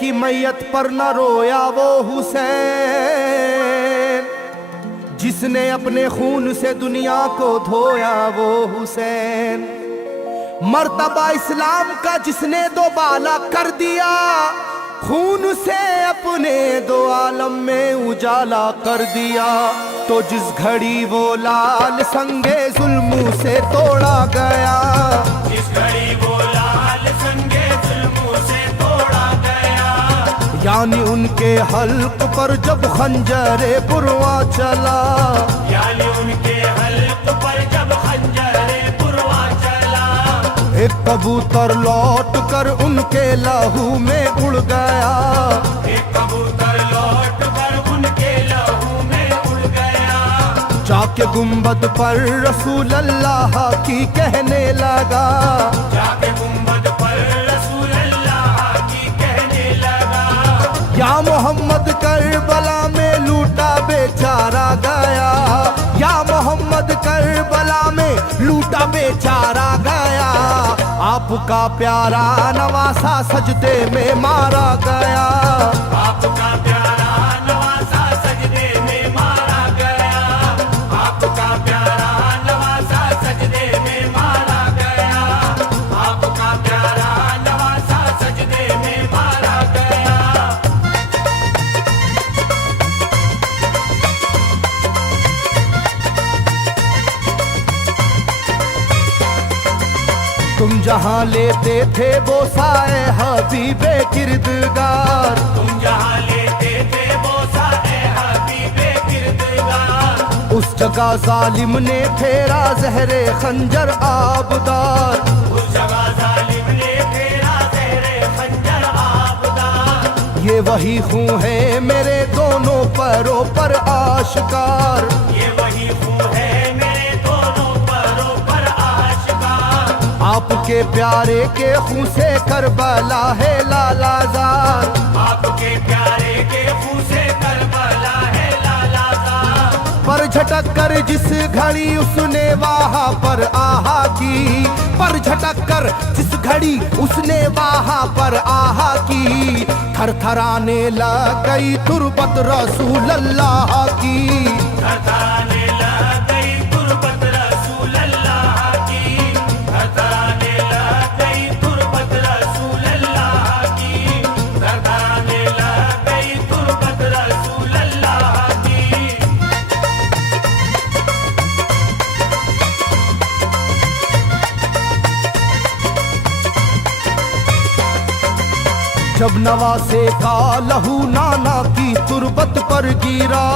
की मैयत पर न रोया वो हुसैन, जिसने अपने खून से दुनिया को धोया वो हुसैन। मर्तबा इस्लाम का जिसने दोबाला कर दिया, खून से अपने दो आलम में उजाला कर दिया। तो जिस घड़ी वो लाल संगे जुल्मों से तोड़ा गया, जिस घड़ी वो लाल संगे जुल्मों से तोड़ा गया, यानी उनके हल्क पर जब खंजरे पुरवा चला, यानी उनके हल्क पर जब खंजरे पुरवा चला, एक कबूतर लौट कर उनके लहू में उड़ गया, एक कबूतर लौट कर उनके लहू में उड़ गया, जाके गुंबद पर रसूल अल्लाह की कहने लगा, जाके गुंबद पर रसूल अल्लाह की कहने लगा, या मोहम्मद करबला में लूटा बेचारा गया, या मोहम्मद करबला में लूटा बेचारा गया। आपका प्यारा नवासा सजदे में मारा गया, आपका प्यारा नवासा सजदे में मारा गया, आपका प्यारा नवासा सजदे में मारा गया, आपका प्यारा नवासा सजदे में मारा गया। तुम जहाँ लेते थे बोसाए हबीबे किरदगार, तुम जहाँ लेते थे बोसा ए हबीबे किरदगार, उस जगह जालिम ने फेरा जहरे खंजर आबदार, उस जगह जालिम ने फेरा ज़हरे खंजर आबदार। ये वही खून है मेरे दोनों पैरों पर आश्कार, ये वही खून है मेरे दोनों पैरों पर आशिकार, आपके प्यारे के खून से करबला है लालाजार, आपके प्यारे के खून से करबला है लालाजार। पर झटक कर जिस घड़ी उसने वहाँ पर आहा की, पर झटक कर जिस घड़ी उसने वहाँ पर आहा की, थरथराने लग गई तुरबत रसूल अल्लाह की, थरथराने लग गई तुरबत रसूल अल्लाह की, थरथराने लग गई तुरबत रसूल अल्लाह की, थरथराने लग गई तुरबत रसूल अल्लाह की। जब नवासे का लहू नाना की तुरबत पर गिरा,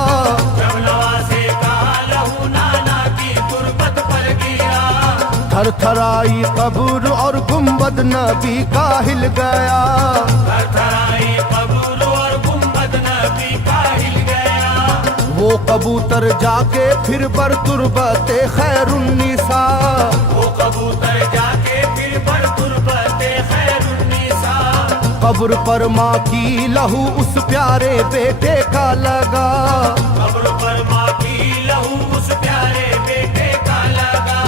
जब नवासे का लहू नाना की तुरबत पर गिरा, थरथराई कब्र और गुंबद नबी का हिल गया, थरथराई कब्र और गुंबद नबी का हिल गया, वो कबूतर जाके फिर पर तुरबते खैरुन्निसा, वो कबूतर जाके फिर पर तुरबते खैरुन्निसा, कब्र पर माँ की लहू उस प्यारे बेटे का लगा, कब्र पर माँ की लहू उस प्यारे बेटे का लगा,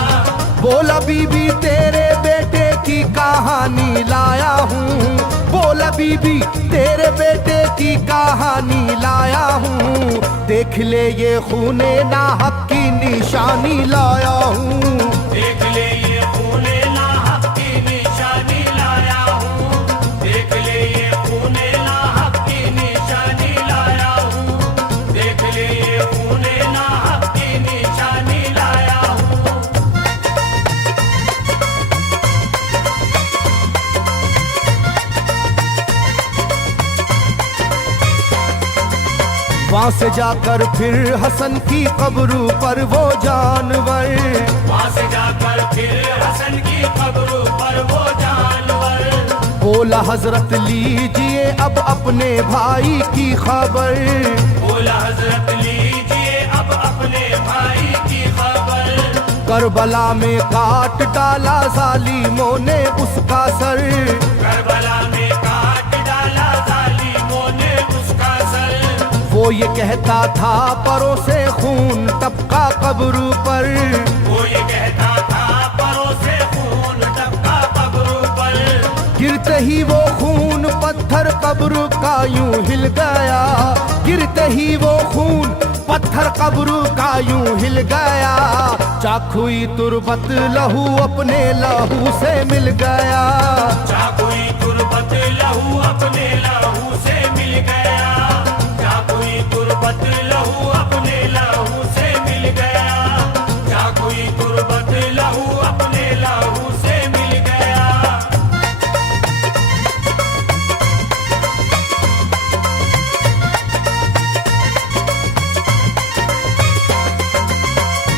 बोला बीबी तेरे बेटे की कहानी लाया हूँ, बोला बीबी तेरे बेटे की कहानी लाया हूँ, देख ले ये खूने नाहक की निशानी लाया हूँ, देख ले ये खूने नाहक की निशानी लाया हूँ, देख ले ये खूने नाहक की निशानी लाया हूँ, देख ले ये खूने नाहक की निशानी लाया हूँ। वहाँ से जाकर फिर हसन की कब्र पर वो जानवर, वहाँ से जाकर फिर हसन की कब्र पर वो जानवर, बोला हजरत लीजिए अब अपने भाई की खबर, बोला हजरत लीजिए अब अपने भाई की खबर, करबला में काट डाला जालिमों ने उसका सर, करबला में काट डाला जालिमों ने उसका सर, वो ये कहता था परों से खून टपका कब्र पर, वो ये कहता था परों से खून टपका कब्र पर, गिरते गिरते ही वो खून पत्थर कब्र का यूं हिल गया, गिरते ही वो खून पत्थर कब्र का यूं हिल गया। चाकुई तुरबत लहू अपने लहू से मिल गया, चाकुई तुरबत लहू अपने लहू से मिल गया, चाकुई तुरबत लहू अपने लहू से मिल गया, चाकुई तुरबत लहू अपने लहू से मिल गया।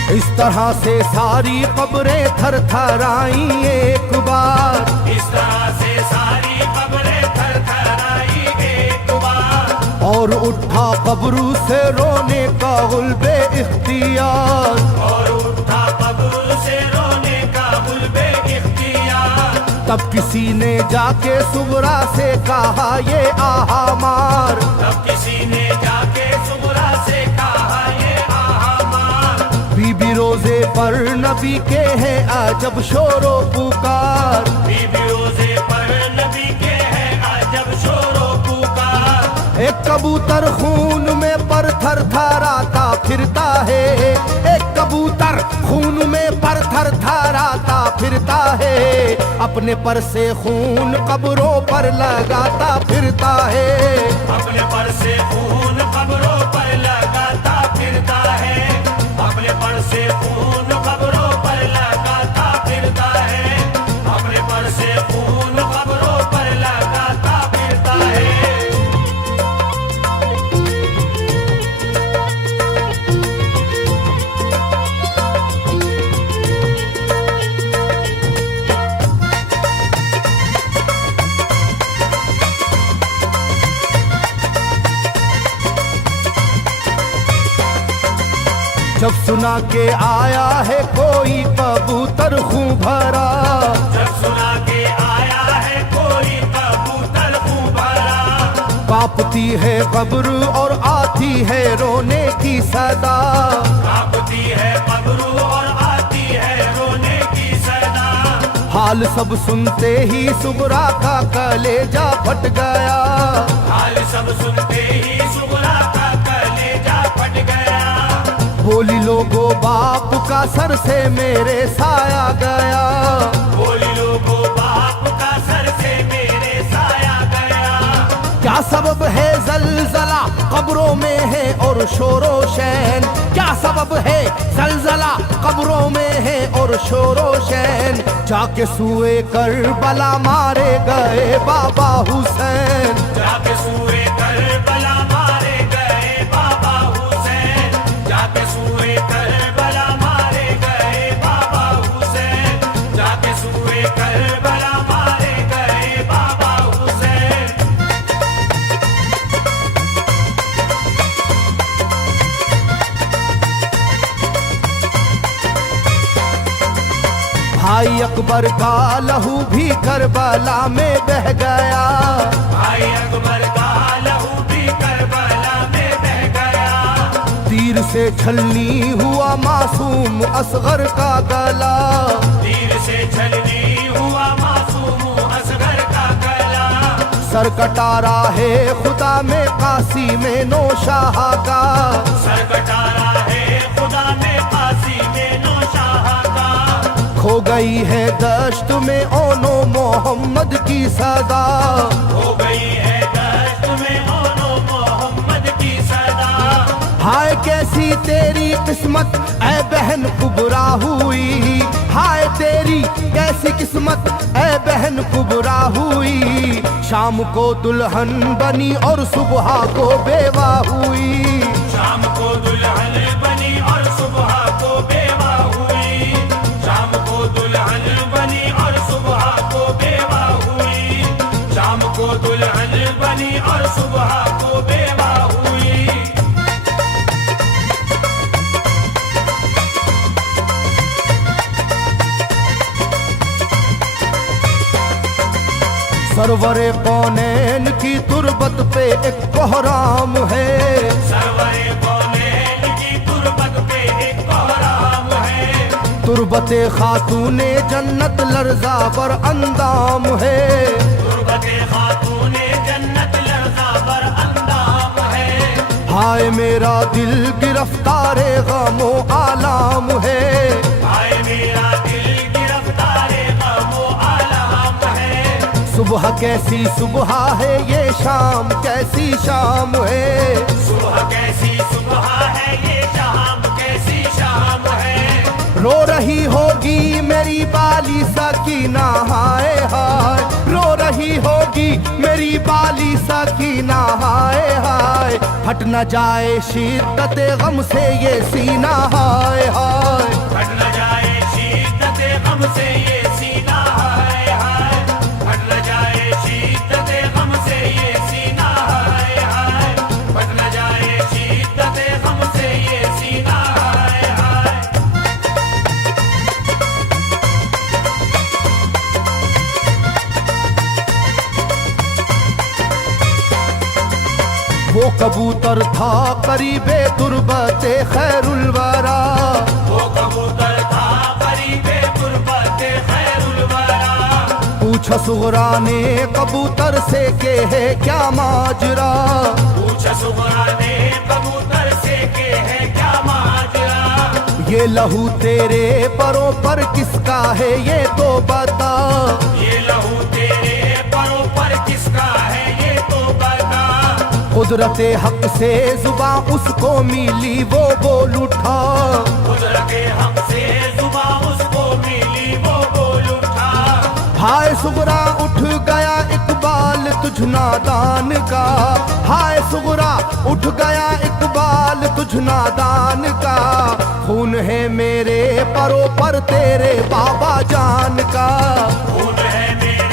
इस तरह से सारी कब्रें थर थराई एक बार, इस तरह से सारी कब्रें थर थराई एक बार, और उठा कब्र से रोने का गुल्बे इख्तियार, और उठा कब्र से रोने का गुल्बे इख्तियार। तब किसी ने जाके सुगरा से कहा ये आहा मार, तब किसी ने जाके सुगरा से कहा ये आहा मार। बीबी रोजे पर नबी के हैं अजब शोरो पुकार, बीबी रोजे पर नबी के हैं अजब शोरो पुकार। एक कबूतर खून में पर थर थराता फिरता है, एक कबूतर खून में पर थर थराता फिरता है, अपने पर से खून कब्रों पर लगाता फिरता है, अपने पर से खून कब्रों पर लगाता फिरता है, अपने पर से खून कब्रों पर लगाता फिरता है, अपने पर से खून कब्रों पर लगाता फिरता है। जब सुना के आया है कोई कबूतर खूं भरा, जब सुना के आया है कोई कबूतर खूं भरा, कांपती है कब्र और आती है रोने की सदा, कांपती है कब्र और आती है रोने की सदा। हाल सब सुनते ही सुगरा का कलेजा फट गया, हाल सब सुनते ही सुगरा का कलेजा फट गया। बोली लोगो बाप का सर से मेरे साया गया, बोली लोगो बाप का सर से मेरे साया गया। क्या सबब है जलजला कब्रों में है और शोरो शैन, क्या सबब है जलजला कब्रों में है और शोरो शैन। जाके सुए करबला मारे गए बाबा हुसैन, जाके सूए करबला मारे गए बाबा हुसैन, जाके सूए करबला मारे गए बाबा हुसैन, जाके सूए करबला मारे गए बाबा हुसैन। भाई अकबर का लहू भी करबला में बह गया, भाई अकबर का लहू भी करबला में बह गया। तीर से छलनी हुआ मासूम असगर का गला, तीर से छलनी हुआ मासूम असगर का गला। सर कटा है खुदा में काशी में नौशाह का, सर कटारा है खुदा में काशी में नौशाह का। खो गई है दश्त में ओनो मोहम्मद की सदा, हो गई है दश्त में ओनो मोहम्मद की सदा। हाय कैसी तेरी किस्मत ऐ बहन कुबरा हुई, हाय तेरी कैसी किस्मत ऐ बहन कुबरा हुई। शाम को दुल्हन बनी और सुबह को बेवा हुई, शाम को दुल्हन बनी और सुबह को बेवा हुई, शाम को दुल्हन बनी और सुबह को बेवा हुई, शाम को दुल्हन बनी और सुबह को बेवा हुई। सरवरे कौनैन की तुरबत पे एक कोहराम है, सरवरे कौनैन की तुरबत पे एक कोहराम है। तुरबते खातूने जन्नत लर्जा पर अंदाम है, तुरबत हाय मेरा दिल गिरफ्तारे गमो आलाम है, हाय मेरा दिल गिरफ्तारे गमो आलम है। सुबह कैसी सुबह है ये शाम कैसी शाम है, सुबह कैसी सुबह है ये शाम कैसी शाम है। रो रही होगी मेरी बाली सकीना हाय हाय, रो रही होगी मेरी बाली सकीना हाय हाय, हट न जाए शिद्दत गम से ये सीना हाय हाय, हट न जाए शिद्दत गम से ये सीना हाय हाय, हट न जाए शिद्दत गम से ये सीना हाय हाय, हट न जाए शिद्दत गम से ये सीना हाय हाय। वो कबूतर था करीबे तुरबते खैरुल वरा, वो कबूतर था करीबे तुरबते खैरुल वरा। पूछा सुगरा ने कबूतर से के है क्या माजरा, पूछा सुगरा ने कबूतर से के है क्या माजरा। ये लहू तेरे परों पर किसका है ये तो बता, ये लहू तेरे परों पर किसका है ये तो बता। कुदरते हक से जुबा उसको मिली वो बोल उठा, कुदरते हक से जुबा उसको मिली वो बोल उठा। हाय सुगरा उठ गया इकबाल तुझ नादान का, हाय सुगरा उठ गया इकबाल तुझ नादान का, खून है मेरे परों पर तेरे बाबा जान का, खून है मेरे